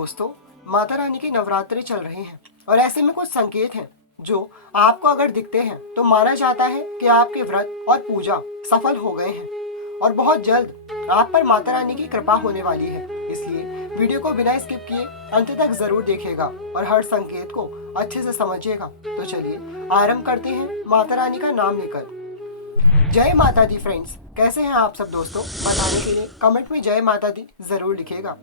दोस्तों, माता रानी के नवरात्रि चल रहे हैं और ऐसे में कुछ संकेत हैं जो आपको अगर दिखते हैं तो माना जाता है कि आपके व्रत और पूजा सफल हो गए हैं और बहुत जल्द आप पर माता रानी की कृपा होने वाली है। इसलिए वीडियो को बिना स्किप किए अंत तक जरूर देखिएगा और हर संकेत को अच्छे से समझिएगा। तो चलिए आरंभ करते हैं माता रानी का नाम लेकर। जय माता दी फ्रेंड्स, कैसे हैं आप सब दोस्तों? बताने के लिए कमेंट में जय माता दी जरूर लिखिएगा।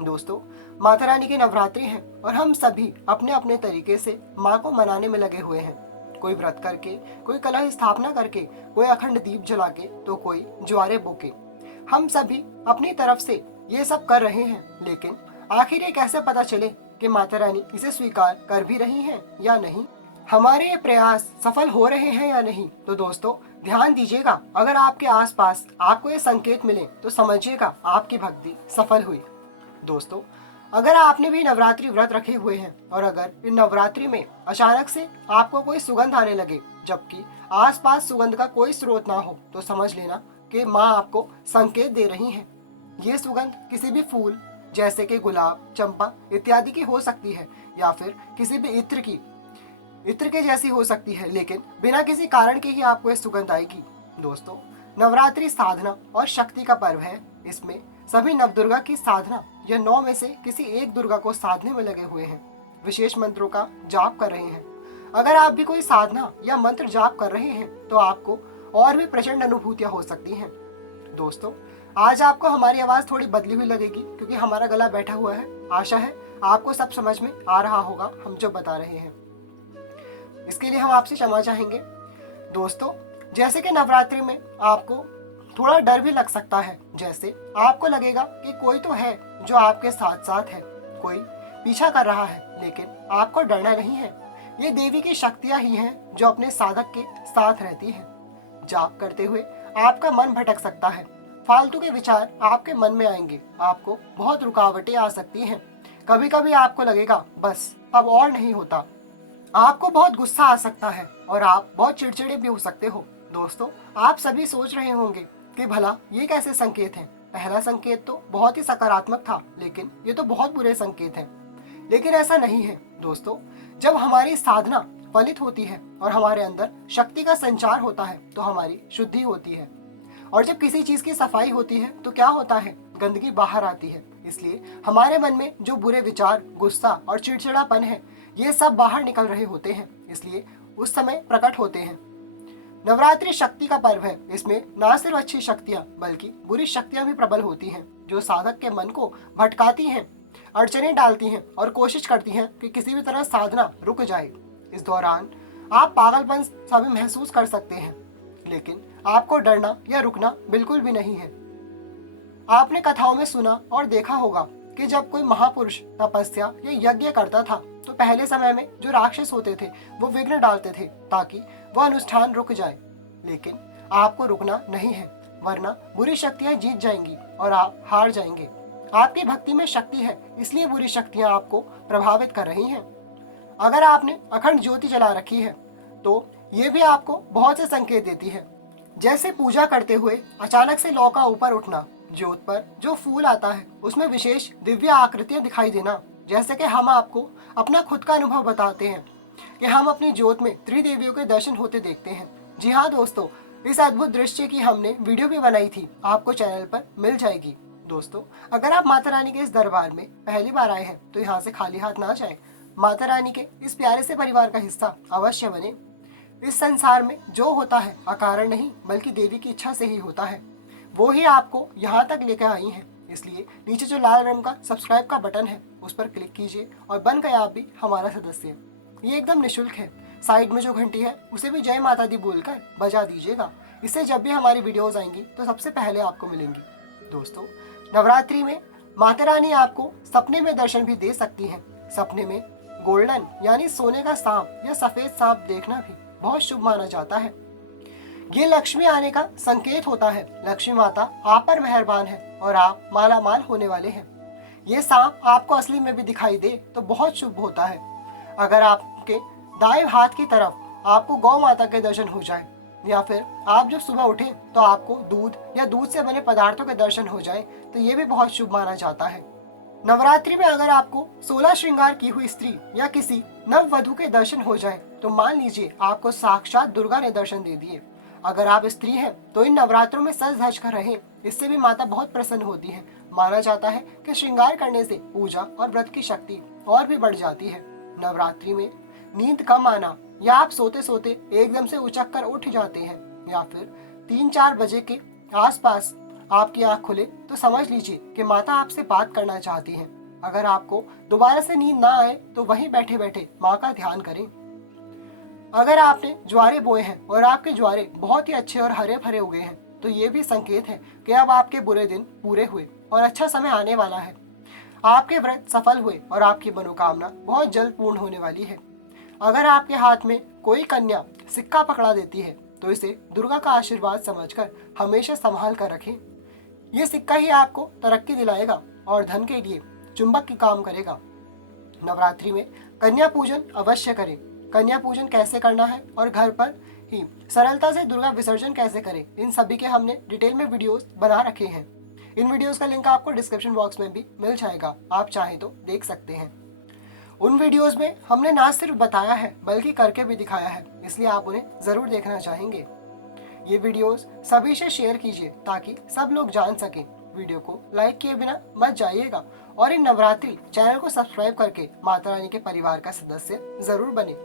दोस्तों, माता रानी के नवरात्रि हैं और हम सभी अपने अपने तरीके से माँ को मनाने में लगे हुए हैं। कोई व्रत करके, कोई कलश स्थापना करके, कोई अखंड दीप जला के, तो कोई ज्वारे बोके। हम सभी अपनी तरफ से ये सब कर रहे हैं, लेकिन आखिर ये कैसे पता चले कि माता रानी इसे स्वीकार कर भी रही हैं या नहीं? हमारे ये प्रयास सफल हो रहे हैं या नहीं? तो दोस्तों ध्यान दीजिएगा, अगर आपके आसपास आपको ये संकेत मिले तो समझिएगा आपकी भक्ति सफल हुई। दोस्तों, अगर आपने भी नवरात्रि व्रत रखे हुए हैं और अगर इन नवरात्रि में अचानक से आपको कोई सुगंध आने लगे जबकि आसपास सुगंध का कोई स्रोत ना हो, तो समझ लेना कि माँ आपको संकेत दे रही हैं। ये सुगंध किसी भी फूल जैसे कि गुलाब, चंपा इत्यादि की हो सकती है या फिर किसी भी इत्र के जैसी हो सकती है, लेकिन बिना किसी कारण के ही आपको ये सुगंध आएगी। दोस्तों, नवरात्रि साधना और शक्ति का पर्व है। इसमें सभी नवदुर्गा की साधना या 9 में से किसी एक दुर्गा को साधने में लगे हुए हैं, विशेष मंत्रों का जाप कर रहे हैं। अगर आप भी कोई साधना या मंत्र जाप कर रहे हैं तो आपको और भी प्रचंड अनुभूतियां हो सकती हैं। दोस्तों, आज आपको हमारी आवाज थोड़ी बदली हुई लगेगी क्योंकि हमारा गला बैठा हुआ है। आशा है आपको सब समझ में आ रहा होगा हम जो बता रहे हैं। इसके लिए हम आपसे क्षमा चाहेंगे। दोस्तों, जैसे कि नवरात्रि में आपको थोड़ा डर भी लग सकता है, जैसे आपको लगेगा कि कोई तो है जो आपके साथ साथ है, कोई पीछा कर रहा है, लेकिन आपको डरना नहीं है। ये देवी की शक्तियां ही हैं जो अपने साधक के साथ रहती हैं। जाप करते हुए आपका मन भटक सकता है, फालतू के विचार आपके मन में आएंगे, आपको बहुत रुकावटें आ सकती हैं। कभी कभी आपको लगेगा बस अब और नहीं होता। आपको बहुत गुस्सा आ सकता है और आप बहुत चिड़चिड़े भी हो सकते हो। दोस्तों, आप सभी सोच रहे होंगे कि भला ये कैसे संकेत हैं? पहला संकेत तो बहुत ही सकारात्मक था, लेकिन ये तो बहुत बुरे संकेत हैं। लेकिन ऐसा नहीं है दोस्तों। जब हमारी साधना फलित होती है और हमारे अंदर शक्ति का संचार होता है तो हमारी शुद्धि होती है, और जब किसी चीज की सफाई होती है तो क्या होता है? गंदगी बाहर आती है। इसलिए हमारे मन में जो बुरे विचार, गुस्सा और चिड़चिड़ापन है, ये सब बाहर निकल रहे होते हैं, इसलिए उस समय प्रकट होते हैं। नवरात्रि शक्ति का पर्व है। इसमें न सिर्फ अच्छी शक्तियाँ बल्कि बुरी शक्तियाँ भी प्रबल होती हैं, जो साधक के मन को भटकाती हैं, अड़चने डालती हैं और कोशिश करती हैं कि किसी भी तरह साधना रुक जाए। इस दौरान आप पागलपन सा भी महसूस कर सकते हैं, लेकिन आपको डरना या रुकना बिल्कुल भी नहीं है। आपने कथाओं में सुना और देखा होगा कि जब कोई महापुरुष तपस्या या यज्ञ करता था तो पहले समय में जो राक्षस होते थे वो विघ्न डालते थे ताकि वह अनुष्ठान रुक जाए। लेकिन आपको रुकना नहीं है, वरना बुरी शक्तियां जीत जाएंगी और आप हार जाएंगे। आपकी भक्ति में शक्ति है, इसलिए बुरी शक्तियां आपको प्रभावित कर रही हैं। अगर आपने अखंड ज्योति जला रखी है तो ये भी आपको बहुत से संकेत देती है, जैसे पूजा करते हुए अचानक से लौ का ऊपर उठना, ज्योत पर जो फूल आता है उसमें विशेष दिव्य आकृतियां दिखाई देना। जैसे कि हम आपको अपना खुद का अनुभव बताते हैं कि हम अपनी ज्योत में त्रिदेवियों के दर्शन होते देखते हैं। जी हाँ दोस्तों, इस अद्भुत दृश्य की हमने वीडियो भी बनाई थी, आपको चैनल पर मिल जाएगी। दोस्तों, अगर आप माता रानी के इस दरबार में पहली बार आए हैं तो यहाँ से खाली हाथ ना जाएं। माता रानी के इस प्यारे से परिवार का हिस्सा अवश्य बने। इस संसार में जो होता है अकारण नहीं बल्कि देवी की इच्छा से ही होता है। वो ही आपको यहाँ तक लेकर आई हैं। इसलिए नीचे जो लाल रंग का सब्सक्राइब का बटन है उस पर क्लिक कीजिए और बन गए आप भी हमारा सदस्य। ये एकदम निःशुल्क है। साइड में जो घंटी है उसे भी जय माता दी बोलकर बजा दीजिएगा। इससे जब भी हमारी वीडियोस आएंगी तो सबसे पहले आपको मिलेंगी। दोस्तों, नवरात्रि में माता रानी आपको सपने में दर्शन भी दे सकती हैं। सपने में गोल्डन यानी सोने का सांप या सफेद सांप देखना भी बहुत शुभ माना जाता है। ये लक्ष्मी आने का संकेत होता है। लक्ष्मी माता आप पर मेहरबान है और आप माला माल होने वाले हैं। ये सांप आपको असली में भी दिखाई दे तो बहुत शुभ होता है। अगर आपके दाएं हाथ की तरफ आपको गौ माता के दर्शन हो जाए या फिर आप जब सुबह उठें तो आपको दूध या दूध से बने पदार्थों के दर्शन हो जाए तो ये भी बहुत शुभ माना जाता है। नवरात्रि में अगर आपको 16 श्रृंगार की हुई स्त्री या किसी नववधु के दर्शन हो जाए तो मान लीजिए आपको साक्षात दुर्गा ने दर्शन दे दिए। अगर आप स्त्री हैं तो इन नवरात्रों में सज धज कर रहें, इससे भी माता बहुत प्रसन्न होती है। माना जाता है कि श्रृंगार करने से पूजा और व्रत की शक्ति और भी बढ़ जाती है। नवरात्रि में नींद कम आना या आप सोते सोते एकदम से उचक कर उठ जाते हैं या फिर 3-4 बजे के आसपास आपकी आंख खुले तो समझ लीजिए कि माता आपसे बात करना चाहती हैं। अगर आपको दोबारा से नींद ना आए तो वहीं बैठे बैठे माँ का ध्यान करें। अगर आपने ज्वारे बोए हैं और आपके ज्वारे बहुत ही अच्छे और हरे भरे उगे हैं तो ये भी संकेत है कि अब आपके बुरे दिन पूरे हुए और अच्छा समय आने वाला है। आपके व्रत सफल हुए और आपकी मनोकामना बहुत जल्द पूर्ण होने वाली है। अगर आपके हाथ में कोई कन्या सिक्का पकड़ा देती है तो इसे दुर्गा का आशीर्वाद समझकर हमेशा संभाल कर रखें। ये सिक्का ही आपको तरक्की दिलाएगा और धन के लिए चुंबक की काम करेगा। नवरात्रि में कन्या पूजन अवश्य करें। कन्या पूजन कैसे करना है और घर पर ही सरलता से दुर्गा विसर्जन कैसे करें, इन सभी के हमने डिटेल में वीडियोस बना रखे हैं। इन वीडियोस का लिंक आपको डिस्क्रिप्शन बॉक्स में भी मिल जाएगा, आप चाहें तो देख सकते हैं। उन वीडियोस में हमने ना सिर्फ बताया है बल्कि करके भी दिखाया है, इसलिए आप उन्हें जरूर देखना चाहेंगे। ये वीडियोस सभी से शेयर कीजिए ताकि सब लोग जान सकें। वीडियो को लाइक किए बिना मत जाइएगा और इन नवरात्रि चैनल को सब्सक्राइब करके माता रानी के परिवार का सदस्य जरूर बने।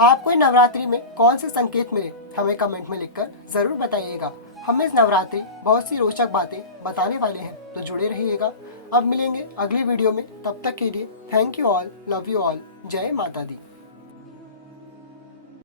आपको इन नवरात्रि में कौन से संकेत मिले हमें कमेंट में लिखकर जरूर बताइएगा। हम इस नवरात्रि बहुत सी रोचक बातें बताने वाले हैं, तो जुड़े रहिएगा। अब मिलेंगे अगली वीडियो में, तब तक के लिए thank you all, love you all, जय माता दी।